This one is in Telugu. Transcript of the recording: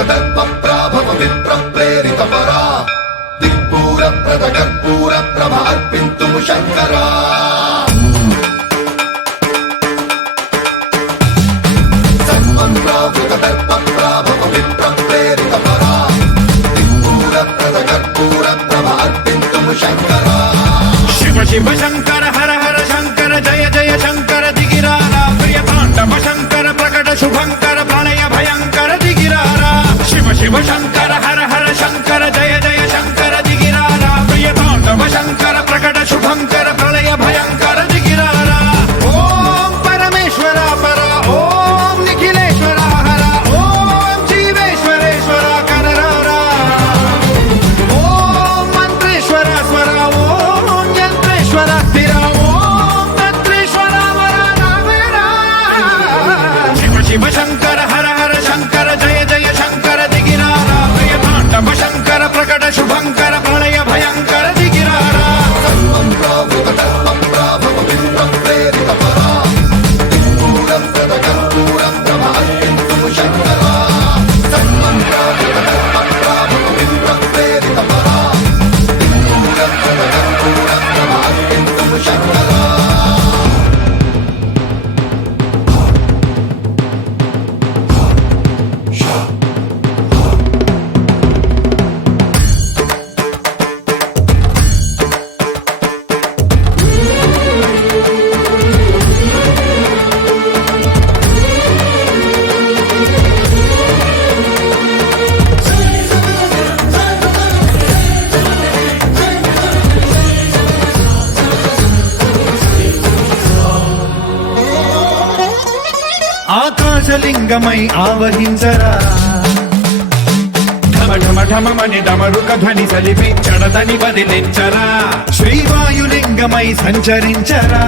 దర్పప్రాభవ విప్రప్రేరిత పరా దిక్పూర ప్రద కర్పూర ప్రభ అర్పింతుము శంకరా సన్మంత్రావృత దర్పప్రాభవ విప్రప్రేరిత పరా దిక్పూర ప్రద కర్పూర ప్రభ అర్పింతుము శంకరా శివ శివ శంకర హర హర శంకర జయ జయ శంకర దిగిరారా ప్రియ తాండవ శంకర ప్రకట శుభంకర ప్రళయ భయంకర దిగిరారా శివ శివ శంకర హర హర శంకర జయ జయ శంకర దిగిరారా ప్రియ తాండవ శంకర ప్రకట శుభంకర ప్రళయ భయంకర దిగిరారా ఓం పరమేశ్వర పర ఓం నిఖిలేశ్వర హర ఓం జీవేశ్వరేశ్వర కరరారా ఓం మంత్రేశ్వర స్వర ఓం యంత్రేశ్వర స్థిర ఓం తంత్రేశ్వర వర నావేరా శివ శివ శంకర హర హర శంకర జయ జయ శంకర దిగిరారా ప్రియ తాండవ శంకర ప్రకట శుభంకర ప్రళయ భయంకర దిగిరారా సన్మంత్రావృత దర్పప్రాభవ విప్రప్రేరిత పరా దిక్పూర ప్రద కర్పూర ప్రభ అర్పింతుము శంకరా సన్మంత్రావృత దర్పప్రాభవ విప్రప్రేరిత పరా దిక్పూర ప్రద కర్పూర ప్రభ అర్పింతుము శంకరా ఆకాశలింగమై ఆవహించరా ఢమ ఢమ ఢమమని డమరుక ధ్వని సలిపి చడదని వదిలించరా శ్రీవాయులింగమై సంచరించరా